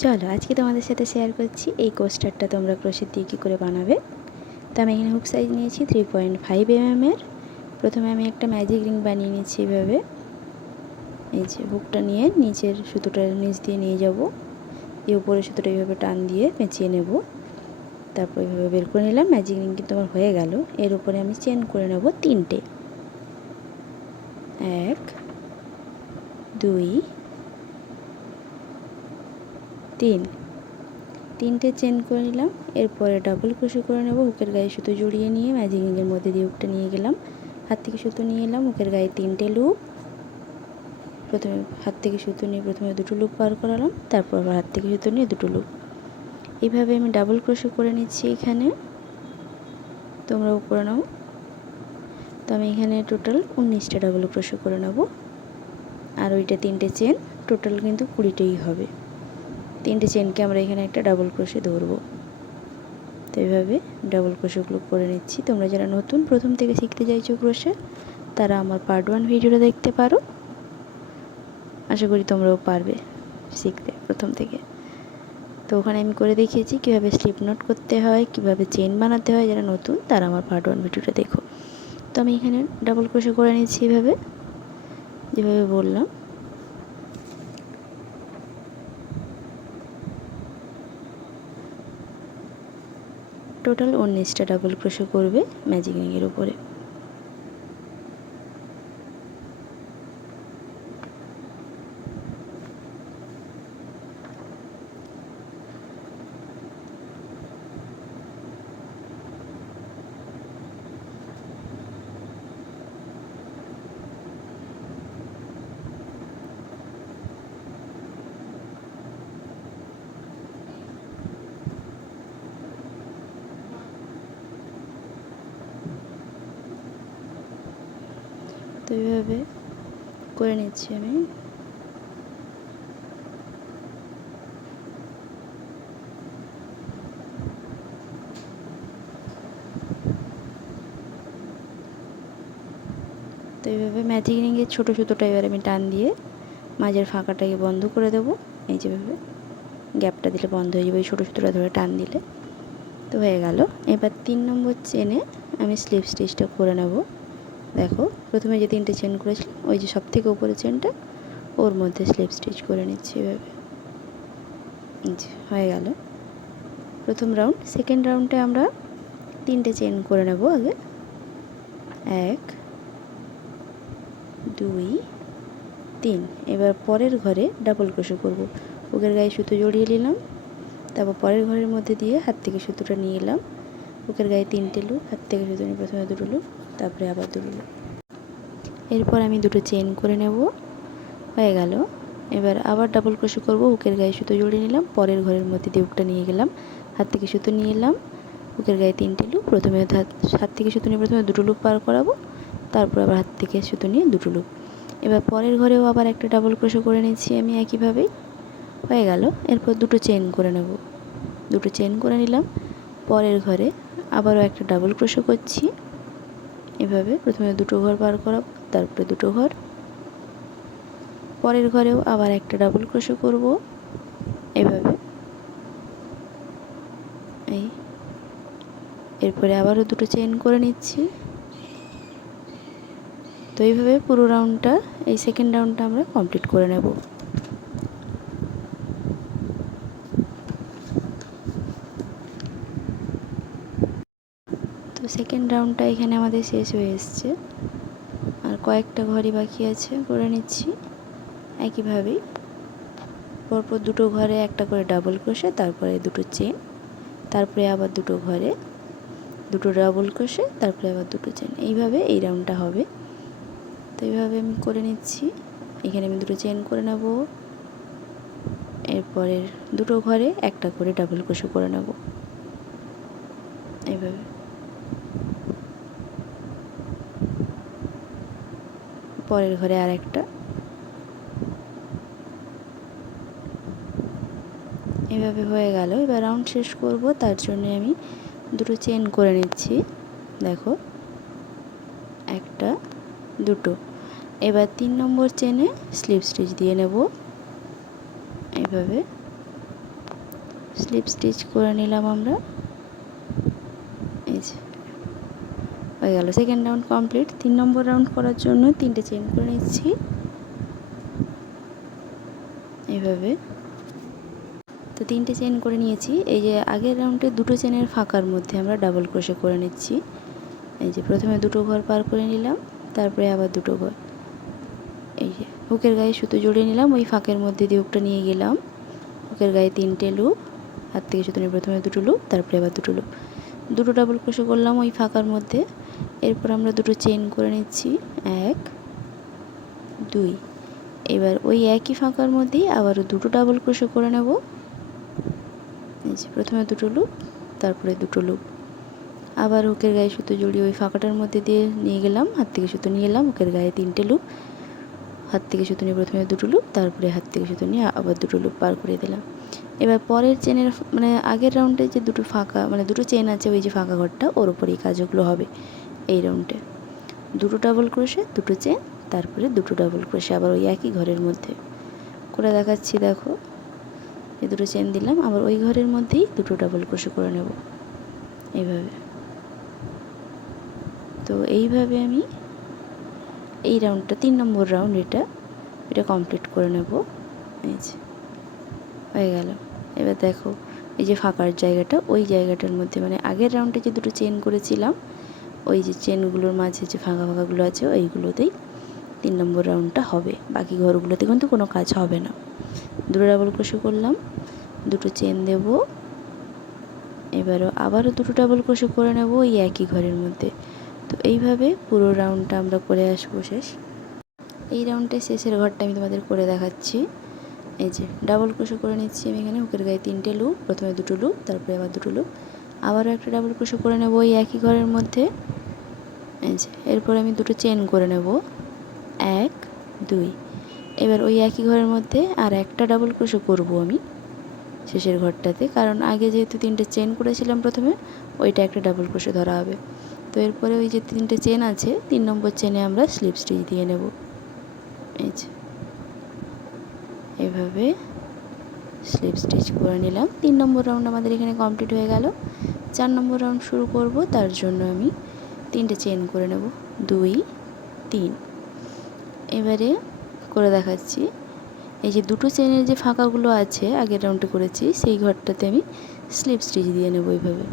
চলো আজকে তোমাদের সাথে শেয়ার করছি এই কোস্টারটা তোমরা ক্রোশেট দিয়ে কী করে বানাবে। তো আমি এখানে হুক সাইজ নিয়েছি 3.5 mm এর। প্রথমে আমি একটা ম্যাজিক রিং বানিয়ে নিচ্ছি এইভাবে। এই যে হুকটা নিয়ে নিচের সুতোটা নিচ দিয়ে নিয়ে যাব, এই উপরের সুতোটা এইভাবে টান দিয়ে পেঁচিয়ে নেব। তারপর এইভাবে বের করে নিলাম। ম্যাজিক রিং কিন্তু আমার হয়ে গেল। এর উপরে আমি চেন করে নেব 3টে, 1 2 3, 3টে চেন করে নিলাম। এরপরে ডাবল ক্রোশে করে নেব। হুকের গায়ে সুতো জড়িয়ে নিয়ে ম্যাজিক রিংয়ের মধ্যে দিয়ে হুকটা নিয়ে গেলাম, হাত থেকে সুতো নিয়ে এলাম, হুকের গায়ে 3টে লুপ। প্রথমে হাত থেকে সুতো নিয়ে প্রথমে দুটো লুপ পার করালাম, তারপর আবার হাত থেকে সুতো নিয়ে দুটো লুপ। এইভাবে আমি ডাবল ক্রোশে করে নিচ্ছি। এখানে তোমরাও করে নাও। তো আমি এখানে টোটাল 19টা ডাবল ক্রোশে করে নেব। আর ওইটা 3টে চেন, টোটাল কিন্তু 20টাই হবে। 3টে চেনকে আমরা এখানে একটা ডাবল ক্রোশে ধরবো। তো এইভাবে ডাবল ক্রোশেগুলো করে নিচ্ছি। তোমরা যারা নতুন প্রথম থেকে শিখতে চাইছো ক্রোশে, তারা আমার পার্ট 1 ভিডিওটা দেখতে পারো। আশা করি তোমরাও পারবে শিখতে প্রথম থেকে। তো ওখানে আমি করে দেখিয়েছি কীভাবে স্লিপ নট করতে হয়, কীভাবে চেন বানাতে হয়। যারা নতুন তারা আমার পার্ট 1 ভিডিওটা দেখো। তো আমি এখানে ডাবল ক্রোশে করে নিচ্ছি এইভাবে, যেভাবে বললাম। টোটাল 19টা ডাবল ক্রোশে করবে ম্যাজিক রিংয়ের উপরে। তো এইভাবে করে নিচ্ছি আমি। তো এইভাবে ম্যাজিক রিংয়ের ছোটো সুতোটা এবার আমি টান দিয়ে মাঝের ফাঁকাটাকে বন্ধ করে দেবো। এই যেভাবে গ্যাপটা দিলে বন্ধ হয়ে যাবে, ওই ছোটো সুতোটা ধরে টান দিলে। তো হয়ে গেল। এবার 3 নম্বর চেনে আমি স্লিপ স্টিচটা করে নেব। দেখো প্রথমে যে 3টে চেন করেছিলাম, ওই যে সব থেকে উপরে চেনটা, ওর মধ্যে স্লিপ স্টিচ করে নিচ্ছি এভাবে। হয়ে গেল প্রথম রাউন্ড। সেকেন্ড রাউন্ডে আমরা 3টে চেন করে নেব আগে। 1 2 3। এবার পরের ঘরে ডাবল ক্রোশে করব। হুকের গায়ে সুতো জড়িয়ে নিলাম, তারপর পরের ঘরের মধ্যে দিয়ে হাত থেকে সুতোটা নিয়ে এলাম। হুকের গায়ে 3টে লুপ, হাত থেকে সুতো নিয়ে প্রথমে দুটো লুপ, তারপরে আবার দুটো লুপ। এরপর আমি দুটো চেন করে নেব। হয়ে গেল। এবার আবার ডাবল ক্রোশে করব। হুকের গায়ে সুতো জড়িয়ে নিলাম, পরের ঘরের মধ্যে দিয়ে হুকটা নিয়ে গেলাম, হাত থেকে সুতো নিয়ে এলাম, হুকের গায়ে 3টে লুপ। প্রথমে হাত থেকে সুতো নিয়ে প্রথমে দুটো লুপ পার করাবো, তারপর আবার হাত থেকে সুতো নিয়ে দুটো লুপ। এবার পরের ঘরেও আবার একটা ডাবল ক্রোশে করে নিচ্ছি আমি একইভাবেই। হয়ে গেল। এরপর দুটো চেন করে নেব। দুটো চেন করে নিলাম। পরের ঘরে আবারও একটা ডাবল ক্রোশে করছি এভাবে। প্রথমে দুটো ঘর পার করাবো, তারপরে দুটো ঘর। পরের ঘরেও আবার একটা ডাবল ক্রোশে করব এভাবে। এই এরপরে আবারও দুটো চেন করে নিচ্ছি। তো এইভাবে পুরো রাউন্ডটা, এই সেকেন্ড রাউন্ডটা আমরা কমপ্লিট করে নেব। তো সেকেন্ড রাউন্ডটা এখানে আমাদের শেষ হয়ে এসছে। আর কয়েকটা ঘরই বাকি আছে, করে নিচ্ছি একইভাবেই। পরপর দুটো ঘরে একটা করে ডাবল ক্রোশে, তারপরে দুটো চেন, তারপরে আবার দুটো ঘরে দুটো ডাবল ক্রোশে, তারপরে আবার দুটো চেন। এইভাবে এই রাউন্ডটা হবে। তো এইভাবে আমি করে নিচ্ছি। এখানে আমি দুটো চেন করে নেব। এরপরের দুটো ঘরে একটা করে ডাবল ক্রোশে করে নেব এইভাবে। পরের ঘরে আর একটা। এভাবে হয়ে গেল। এবার রাউন্ড শেষ করব, তার জন্য আমি দুটো চেন করে নিচ্ছি। দেখো একটা দুটো। এবার 3 নম্বর চেনে স্লিপ স্টিচ দিয়ে নেব এইভাবে। স্লিপ স্টিচ করে নিলাম আমরা। এই যে হয়ে গেল সেকেন্ড রাউন্ড কমপ্লিট। 3 নম্বর রাউন্ড করার জন্য 3টে চেন করে নিচ্ছি এইভাবে। তো 3টে চেন করে নিয়েছি। এই যে আগের রাউন্ডে 2টো চেনের ফাঁকার মধ্যে আমরা ডাবল ক্রোশে করে নিচ্ছি। এই যে প্রথমে 2টো ঘর পার করে নিলাম, তারপরে আবার 2টো ঘর। এই যে হুকের গায়ে সুতো জড়িয়ে নিলাম, ওই ফাঁকের মধ্যে দিয়ে হুকটা নিয়ে গেলাম। হুকের গায়ে 3টে লুপ, হাত থেকে সুতো নিয়ে প্রথমে 2টো লুপ, তারপরে আবার 2টো লুপ, 2টো ডাবল ক্রোশে করলাম ওই ফাঁকার মধ্যে। এরপর আমরা 2টো চেন করে নিচ্ছি, 1 2। এবার ওই একই ফাঁকার মধ্যেই আবারও 2টো ডাবল ক্রোশে করে নেব। এই যে প্রথমে 2টো লুপ, তারপরে 2টো লুপ, আবার হুকের গায়ে সুতো জড়িয়ে ওই ফাঁকাটার মধ্যে দিয়ে নিয়ে গেলাম, হাত থেকে সুতো নিয়ে এলাম, হুকের গায়ে 3টে লুপ, হাত থেকে সুতো নিয়ে প্রথমে 2টো লুপ, তারপরে হাত থেকে সুতো নিয়ে আবার 2টো লুপ পার করে দিলাম। এবার পরের চেনের মানে আগের রাউন্ডে যে 2টো ফাঁকা মানে 2টো চেন আছে, ওই যে ফাঁকা ঘরটা ওর উপরেই কাজগুলো হবে। এই রাউন্ডে 2টো ডাবল ক্রোশে, 2টো চেন, তারপরে 2টো ডাবল ক্রোশে আবার ওই একই ঘরের মধ্যে করে দেখাচ্ছি। দেখো এই 2টো চেন দিলাম, আবার ওই ঘরের মধ্যেই 2টো ডাবল ক্রোশে করে নেব এইভাবে। তো এইভাবে আমি এই রাউন্ডটা 3 নম্বর রাউন্ড এটা কমপ্লিট করে নেব। এই যে হয়ে গেল। এবার দেখো এই যে ফাঁকার জায়গাটা, ওই জায়গাটার মধ্যে মানে আগের রাউন্ডে যে 2টো চেন করেছিলাম, ওই যে চেনগুলোর মাঝে যে ফাঁকা ফাঁকাগুলো আছে ওইগুলোতেই 3 নম্বর রাউন্ডটা হবে। বাকি ঘরগুলোতে কিন্তু কোনো কাজ হবে না। 2টো ডাবল ক্রোশে করলাম, 2টো চেন দেব, আবারও 2টো ডাবল ক্রোশে করে নেব ওই একই ঘরের মধ্যে। তো এইভাবে পুরো রাউন্ডটা আমরা করে আসবো শেষ। এই রাউন্ডে শেষের ঘরটা আমি তোমাদের করে দেখাচ্ছি। এই যে ডাবল ক্রোশে করে নিচ্ছি আমি এখানে, হুকের গায়ে 3টে লুপ, প্রথমে 2টো লুপ, তারপরে আবার 2টো লুপ, আবারও একটা ডাবল ক্রোশে করে নেব ওই একই ঘরের মধ্যে। এই যে এরপর আমি 2টো চেন করে নেব, 1 2। এবার ওই একই ঘরের মধ্যে আর একটা ডাবল ক্রোশে করব আমি শেষের ঘরটাতে, কারণ আগে যেহেতু 3টে চেন করেছিলাম প্রথমে, ওইটা একটা ডাবল ক্রোশে ধরা হবে। তো এরপরে ওই যে 3টে চেন আছে, 3 নম্বর চেনে আমরা স্লিপ স্টিচ দিয়ে নেব। এই যে এভাবে স্লিপ স্টিচ করে নিলাম। 3 নম্বর রাউন্ড আমাদের এখানে কমপ্লিট হয়ে গেল। 4 নম্বর রাউন্ড শুরু করব, তার জন্য আমি 3টে চেন করে নেব, 2 3। এবারে করে দেখাচ্ছি। এই যে 2টো চেনের যে ফাঁকাগুলো আছে আগের রাউন্ডে করেছি, সেই ঘরটাতে আমি স্লিপ স্টিচ দিয়ে নেব এইভাবে।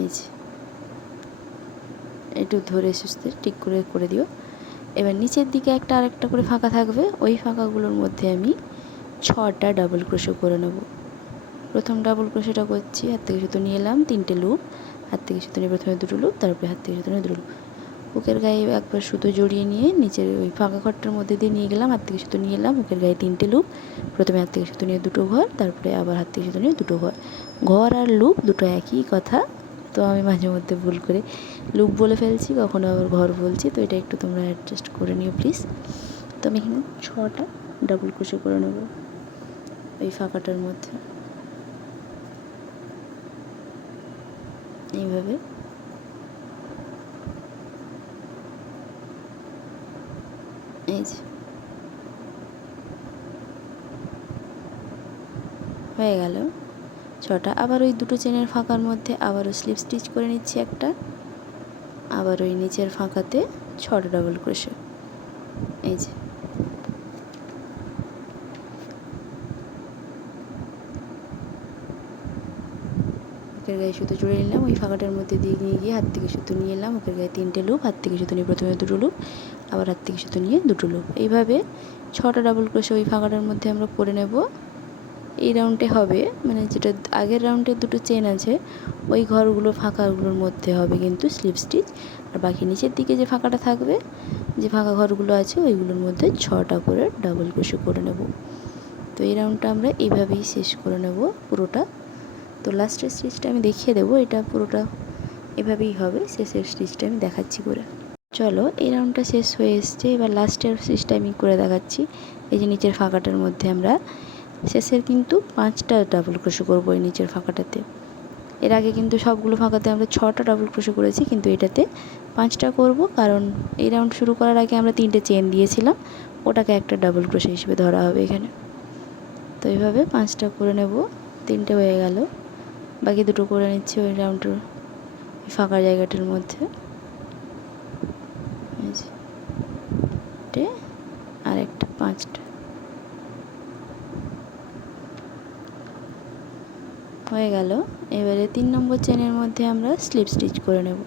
এই যে একটু ধরে সুস্থে ঠিক করে করে দিও। এবার নিচের দিকে আরেকটা করে ফাঁকা থাকবে, ওই ফাঁকাগুলোর মধ্যে আমি 6টা ডাবল ক্রোশে করে নেব। প্রথম ডাবল ক্রোশেটা করছি, হাত থেকে সুতো নিয়ে এলাম, 3টে লুপ, হাত থেকে সুতো নিয়ে প্রথমে 2টো লুপ, তারপরে হাত থেকে সুতো নিয়ে 2টো লুপ, হুকের গায়ে একবার সুতো জড়িয়ে নিয়ে নিচের ওই ফাঁকা ঘরটার মধ্যে দিয়ে নিয়ে গেলাম, হাত থেকে সুতো নিয়ে এলাম, হুকের গায়ে 3টে লুপ, প্রথমে হাত থেকে সুতো নিয়ে 2টো ঘর, তারপরে আবার হাত থেকে সুতো নিয়ে 2টো ঘর। ঘর আর লুপ দুটো একই কথা, তো আমি মাঝে মধ্যে ভুল করে লুপ বলে ফেলছি, কখনো আবার ঘর বলছি, তো এটা একটু তোমরা অ্যাডজাস্ট করে নিও প্লিজ। তো আমি এখানে 6টা ডাবল ক্রোশে করে নেব এই ফাঁকাটার মধ্যে এইভাবে। এই যে হয়ে গেল 6টা। আবার ওই 2টো চেনের ফাঁকার মধ্যে আবারও স্লিপ স্টিচ করে নিচ্ছি একটা, আবার ওই নিচের ফাঁকাতে 6টা ডাবল ক্রোশে। এই যে হুকের গায়ে সুতো জড়িয়ে নিলাম, ওই ফাঁকাটার মধ্যে দিয়ে নিয়ে গিয়ে হাত থেকে সুতো নিয়ে এলাম, হুকের গায়ে 3টে লুপ, হাত থেকে সুতো নিয়ে প্রথমে 2টো লুপ, আবার হাত থেকে সুতো নিয়ে 2টো লুপ, এইভাবে 6টা ডাবল ক্রোশে ওই ফাঁকাটার মধ্যে আমরা করে নেব। এই রাউন্ডে হবে মানে যেটা আগের রাউন্ডে 2টো চেন আছে, ওই ঘরগুলো ফাঁকাগুলোর মধ্যে হবে কিন্তু স্লিপ স্টিচ, আর বাকি নিচের দিকে যে ফাঁকাটা থাকবে, যে ফাঁকা ঘরগুলো আছে ওইগুলোর মধ্যে 6টা করে ডাবল ক্রোশে করে নেব। তো এই রাউন্ডটা আমরা এইভাবেই শেষ করে নেব পুরোটা। তো লাস্টের স্টিচটা আমি দেখিয়ে দেবো, এটা পুরোটা এভাবেই হবে, শেষের স্টিচটা আমি দেখাচ্ছি করে। চলো এই রাউন্ডটা শেষ হয়ে এসছে, এবার লাস্টের স্টিচটা আমি করে দেখাচ্ছি। এই যে নিচের ফাঁকাটার মধ্যে আমরা শেষের কিন্তু 5টা ডাবল ক্রোশে করবো এই নিচের ফাঁকাটাতে। এর আগে কিন্তু সবগুলো ফাঁকাতে আমরা 6টা ডাবল ক্রোশে করেছি, কিন্তু এটাতে 5টা করব, কারণ এই রাউন্ড শুরু করার আগে আমরা 3টে চেন দিয়েছিলাম, ওটাকে একটা ডাবল ক্রোশে হিসেবে ধরা হবে এখানে। তো এইভাবে 5টা করে নেব তিনটে হয়ে গেল, বাকি দুটো করে নিচ্ছি ওই রাউন্ডের ফাঁকা জায়গাটার মধ্যে। আর একটা 5টা হয়ে গেল। এবারে 3 নম্বর চেনের মধ্যে আমরা স্লিপ স্টিচ করে নেব।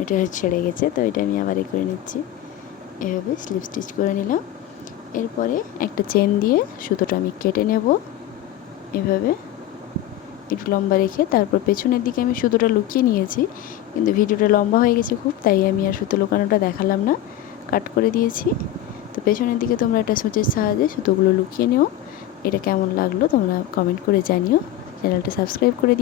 এটা ছেড়ে গেছে, তো এটা আমি আবার করে নিচ্ছি। এভাবে স্লিপ স্টিচ করে নিলাম। এরপরে একটা চেন দিয়ে সুতোটা আমি কেটে নেব এভাবে একটু লম্বা রেখে। তারপর পেছনের দিকে আমি সুতোটা লুকিয়ে নিয়েছি, কিন্তু ভিডিওটা লম্বা হয়ে গেছে খুব, তাই আমি আর সুতো লুকানোটা দেখালাম না, কাট করে দিয়েছি। তো পেছনের দিকে তোমরা একটা সূচের সাহায্যে সুতোগুলো লুকিয়ে নিও। এটা কেমন লাগলো তোমরা কমেন্ট করে জানিও। চ্যানেলটা সাবস্ক্রাইব করে দিও।